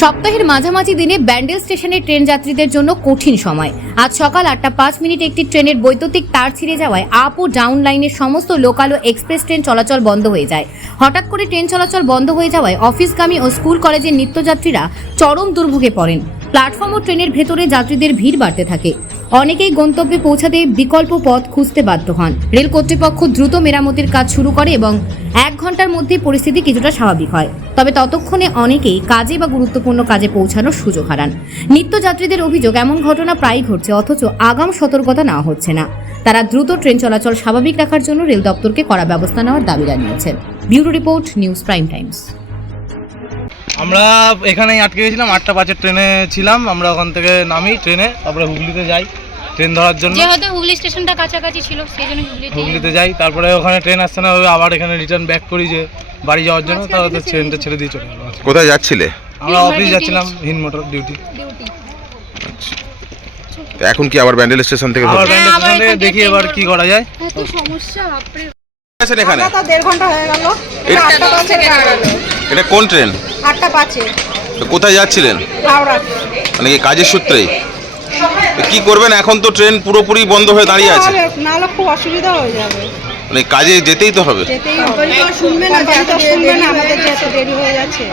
সপ্তাহের মাঝামাঝি দিনে ব্যান্ডেল স্টেশনে ট্রেন যাত্রীদের জন্য কঠিন সময়। আজ সকাল 8:05 একটি ট্রেনের বৈদ্যুতিক তার ছিঁড়ে যাওয়ায় আপ ও ডাউন লাইনের সমস্ত লোকাল ও এক্সপ্রেস ট্রেন চলাচল বন্ধ হয়ে যায়। হঠাৎ করে ট্রেন চলাচল বন্ধ হয়ে যাওয়ায় অফিসগামী ও স্কুল কলেজের নিত্যযাত্রীরা চরম দুর্ভোগে পড়েন। প্ল্যাটফর্ম ও ট্রেনের ভেতরে যাত্রীদের ভিড় বাড়তে থাকে। অনেকেই গন্তব্যে পৌঁছাতে বিকল্প পথ খুঁজতে বাধ্য হন। রেল কর্তৃপক্ষ দ্রুত মেরামতির কাজ শুরু করে এবং 1 ঘন্টার মধ্যে পরিস্থিতি কিছুটা স্বাভাবিক হয়। তবে ততক্ষণে অনেকেই কাজে বা গুরুত্বপূর্ণ কাজে পৌঁছানোর সুযোগ হারান। নিত্যযাত্রীদের অভিযোগ, এমন ঘটনা প্রায়ই ঘটছে, অথচ আগাম সতর্কতা নেওয়া হচ্ছে না। তারা দ্রুত ট্রেন চলাচল স্বাভাবিক রাখার জন্য রেল দপ্তরকে কড়া ব্যবস্থা নেওয়ার দাবি জানিয়েছেন। Bureau report, news prime Times. আমরা এখানেই আটকে গেছিলাম, 8:05 ট্রেনে ছিলাম। আমরা ওখান থেকে নামি ট্রেনে, তারপরে হুগলিতে যাই ট্রেন ধরার জন্য। যেহেতু হুগলি স্টেশনটা কাছাকাছি ছিল সেই জন্য হুগলিতে যাই, তারপরে ওখানে ট্রেন আসছে না, আবার এখানে রিটার্ন ব্যাক করি যে বাড়ি যাওয়ার জন্য। তারপর ট্রেনটা ছেড়ে দিয়ে চলে গেলাম। কোথায় যাচ্ছিলে? আমরা অফিস যাচ্ছিলাম, হিন্দ মোটর ডিউটি। তো এখন কি আবার ব্যান্ডেল স্টেশন থেকে আবার ব্যান্ডেল স্টেশন থেকে দেখি এবার কি করা যায়। এত সমস্যা বাপরে। আছেন এখানে? 1.5 ঘন্টা হয়ে গেল। 8:05 থেকে গেল। এটা কোন ট্রেন? 8:05। তো কোথায় যাচ্ছিলেন? হাওড়া। মানে কি কাজের সূত্রেই? তো কি করবেন এখন? তো ট্রেন পুরোপুরি বন্ধ হয়ে দাঁড়িয়ে আছে। নাহলে খুব অসুবিধা হয়ে যাবে। মানে কাজে যেতেই তো হবে। যেতেই হবে। শুনবে না, শুনবে না, আমাদের যে এত দেরি হয়ে যাচ্ছে।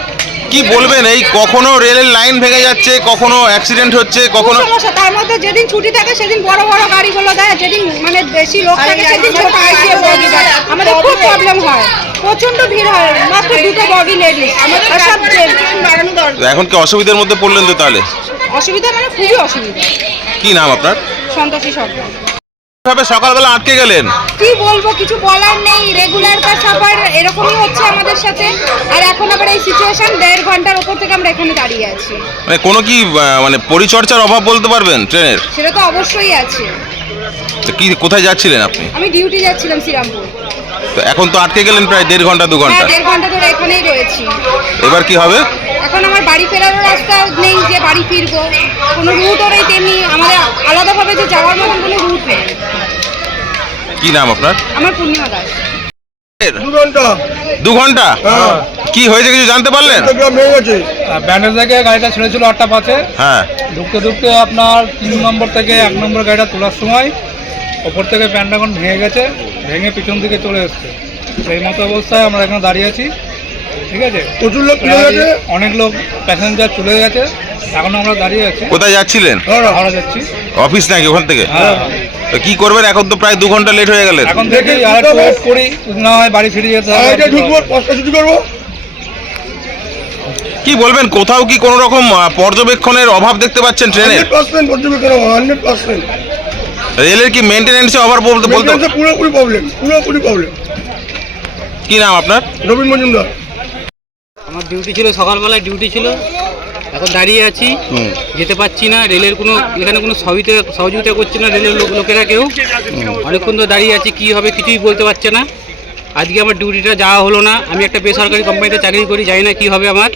কি বলবেন, এই কখনো রেলের লাইন ভেঙে যাচ্ছে, কখনো অ্যাক্সিডেন্ট হচ্ছে, কখনো সমস্যা। তার মধ্যে যেদিন ছুটি থাকে সেদিন বড় বড় গাড়িগুলো দেয়, যেদিন মানে বেশি লোক থাকে সেদিন ছোট আইসিএ বগি দেয়। আমাদের খুব প্রবলেম হয়, প্রচন্ড ভিড় হয়। মাত্র 2টো বগি লেডিস, আমাদের সব বাড়ানো তো দরকার। এখন কি অসুবিধার মধ্যে পড়লেন? তো তাহলে অসুবিধা মানে খুবই অসুবিধা। কি নাম আপনার? সন্তোষী সরকার। কিভাবে সকালবেলা আটকে গেলেন? কি বলবো, কিছু বলার নেই। রেগুলার কাজ সবার এরকমই হচ্ছে আমাদের সাথে। আর এখন আবার এই সিচুয়েশন, 1.5 ঘন্টার উপর থেকে আমরা এখানে দাঁড়িয়ে আছি। মানে কোনো কি মানে পরিচর্যার অভাব বলতে পারবেন ট্রেনের? সেটা তো অবশ্যই আছে। তো কি কোথায় যাচ্ছিলেন আপনি? আমি ডিউটি যাচ্ছিলাম শ্রীরামপুর। তো এখন তো আটকে গেলেন প্রায় 1.5 ঘন্টা 2 ঘন্টা। হ্যাঁ, 1.5 ঘন্টা ধরে এখানেই রয়েছি। এবার কি হবে? এখন আমার বাড়ি ফেরারও রাস্তা নেই, যে বাড়ি ফিরবো কোনো রুটও নেই। তেমনি আমাদের আলাদাভাবে যে যাওয়ার মতন কোনো রুট নেই। কি নাম আপনার? আমার পূর্ণিমা দাস। 2 ঘন্টা? কি হয়েছে কিছু জানতে পারলেন? ব্যান্ডেল থেকে গাড়িটা ছেড়েছিল 8:05। হ্যাঁ, ঢুকতে ঢুকতে আপনার 3 নম্বর থেকে 1 নম্বর গাড়িটা তোলার সময় ওপর থেকে প্যান্টাগন ভেঙে গেছে, ভেঙে পিছন দিকে চলে এসছে। সেই মতো অবস্থায় আমরা এখানে দাঁড়িয়ে আছি। ঠিক আছে, প্রচুর লোক, অনেক লোক প্যাসেঞ্জার চলে গেছে, এখন আমরা দাঁড়িয়ে আছি। কোথায় যাচ্ছিলেন? হাওড়া যাচ্ছি। অফিস নাকি ওখান থেকে? হ্যাঁ। তো কি করবেন এখন? তো প্রায় 2 ঘন্টা লেট হয়ে গেলেন। এখন থেকেই আর একটু ওয়েট করি, না হয় বাড়ি ফিরে যেতে হবে। কি বলবেন, কোথাও কি কোনো রকম পর্যবেক্ষণের অভাব দেখতে পাচ্ছেন ট্রেনের? 100% পর্যবেক্ষণ, 100%। রেলের কি মেইনটেনেন্সে অভাব বলতে পুরোপুরি প্রবলেম। কি নাম আপনার? রবীন মজুমদার। আমার ডিউটি ছিল, সকালবেলায় ডিউটি ছিল, এখন দাঁড়িয়ে আছি, যেতে পারছি না। রেলের কোনো এখানে কোনো সহযোগিতা করছে না রেলের লোকেরা কেউ। অনেকক্ষণ তো দাঁড়িয়ে আছি, কী হবে কিছুই বলতে পারছে না। আজকে আমার ডিউটিটা যাওয়া হলো না। আমি একটা বেসরকারি কোম্পানিতে চাকরি করি, জানি না কী হবে আমার।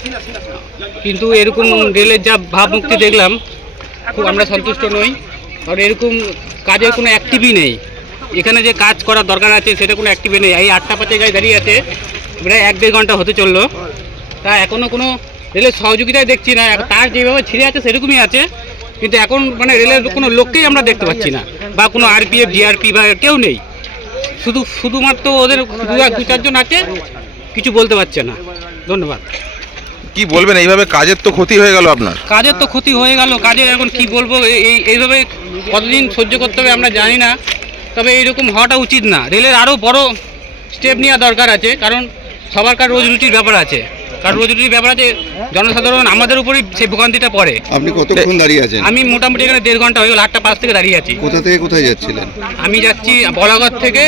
কিন্তু এরকম রেলের যা ভাবমুক্তি দেখলাম, খুব আমরা সন্তুষ্ট নই। কারণ এরকম কাজের কোনো অ্যাক্টিভই নেই। এখানে যে কাজ করার দরকার আছে সেটা কোনো অ্যাক্টিভই নেই। এই 8:05 গাড়ি দাঁড়িয়ে আছে, প্রায় 1-1.5 ঘন্টা হতে চললো, তা এখনও কোনো রেলের সহযোগিতায় দেখছি না। তার যেভাবে ছিঁড়ে আছে সেরকমই আছে, কিন্তু এখন মানে রেলের কোনো লোককেই আমরা দেখতে পাচ্ছি না, বা কোনো আরপিএফ, জিআরপি বা কেউ নেই। শুধুমাত্র ওদের 2-4 জন আছে, কিছু বলতে পারছে না। ধন্যবাদ। কি বলবেন, এইভাবে কাজের তো ক্ষতি হয়ে গেল আপনার? কাজের তো ক্ষতি হয়ে গেল, কাজের এখন কি বলবো, এইভাবে কতদিন সহ্য করতে হবে আমরা জানি না। তবে এইরকম হওয়াটা উচিত না। রেলের আরও বড় স্টেপ নেওয়া দরকার আছে, কারণ সবারকার রোজ রুটির ব্যাপার আছে। কারণ রোজ রুটির ব্যাপার আছে, জনসাধারণ আমাদের উপরই সেই ভোগান্তিটা পড়ে। আপনি কতক্ষণ দাঁড়িয়ে আছেন? আমি মোটামুটি এখানে 1.5 ঘন্টা হয়ে গেল, 8:05 থেকে দাঁড়িয়ে আছি। কোথা থেকে কোথায় যাচ্ছিলেন? আমি যাচ্ছি বলাগড় থেকে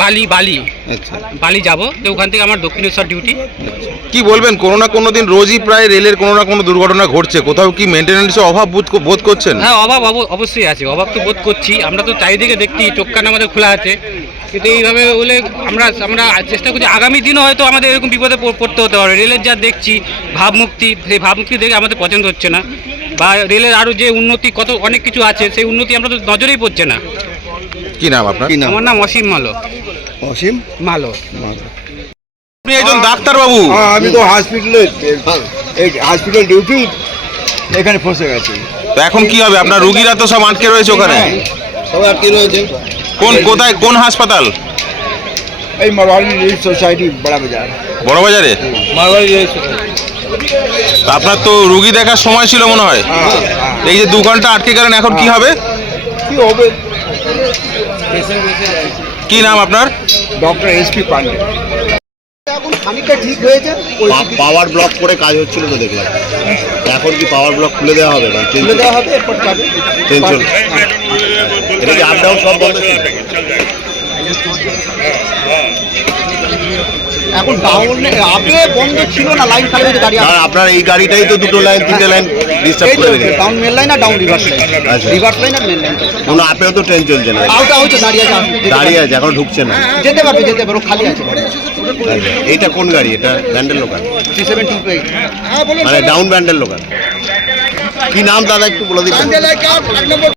বালি। আচ্ছা, বালি যাব, তো ওখান থেকে আমার দক্ষিণেশ্বর ডিউটি। কি বলবেন, কোনো না কোনো দিন রোজই প্রায় রেলের কোনো না কোনো দুর্ঘটনা ঘটছে, কোথাও কি মেইনটেনেন্সের অভাব বোধ করছেন? হ্যাঁ, অভাব অবশ্যই আছে, অভাব তো বোধ করছি। আমরা তো চারিদিকে দেখছি, চোখ কান আমাদের খোলা আছে, কিন্তু এইভাবে হলে আমরা চেষ্টা করছি আগামী দিনও হয়তো আমাদের এরকম বিপদে পড়তে হতে পারে। রেলের যা দেখছি ভাবমুক্তি, সেই ভাবমুক্তি দেখে আমাদের পছন্দ হচ্ছে না, বা রেলের আরও যে উন্নতি অনেক কিছু আছে, সেই উন্নতি আমরা তো নজরেই পড়ছে না। কি নাম আপনার? আমার নাম অসীম মালো। অসীম মালো। আপনি একজন ডাক্তার বাবু? আমি তো হসপিটালে এই হসপিটাল ডিউটি এখানে ফসে গেছে। তো এখন কি হবে? আপনার রুগীরা তো সব আটকে রয়েছে ওখানে। সবাই আটকে রয়েছে। কোথায় কোন হাসপাতাল? এই মারওয়ারি রিলিফ সোসাইটি বড় বাজার। বড় বাজারে? মারবাড়ি রয়েছে। তো আপনার তো রুগী দেখার সময় ছিল মনে হয়, এই যে 2 ঘন্টা আটকে গেলেন, এখন কি হবে? কি হবে? কি নাম আপনার? Doctor SP Pandey. এখন খানিকটা ঠিক হয়েছে। পাওয়ার ব্লক করে কাজ হচ্ছিল তো দেখলাম, এখন কি পাওয়ার ব্লক খুলে দেওয়া হবে? খুলে দেওয়া হবে, এরপর যাবে। ট্রেন চলবে, এটা কি আপ ডাউন সব বন্ধ ছিল? এখন ডাউনে আপে বন্ধ ছিল না, লাইন খালি হয়েছে, গাড়ি আর আপনার এই গাড়িটাই তো 2 লাইন 3টে লাইন ডিস্টার্ব করে রেখেছে। ডাউন মেন লাইন আর ডাউন রিভার্স লাইন। আচ্ছা। রিভার্স লাইন আর মেন লাইন কোনো আপেও তো ট্রেন চলছে না, আউটা হচ্ছে, দাঁড়িয়ে আছে, দাঁড়িয়ে আছে, এখন ঢুকছে না। যেতে পারবে, ও খালি আছে। এইটা কোন গাড়ি? এটা ব্যান্ডেল লোকাল, 3728 মানে ডাউন ব্যান্ডেল লোকাল। কি নাম দাদা একটু বলে দিবেন?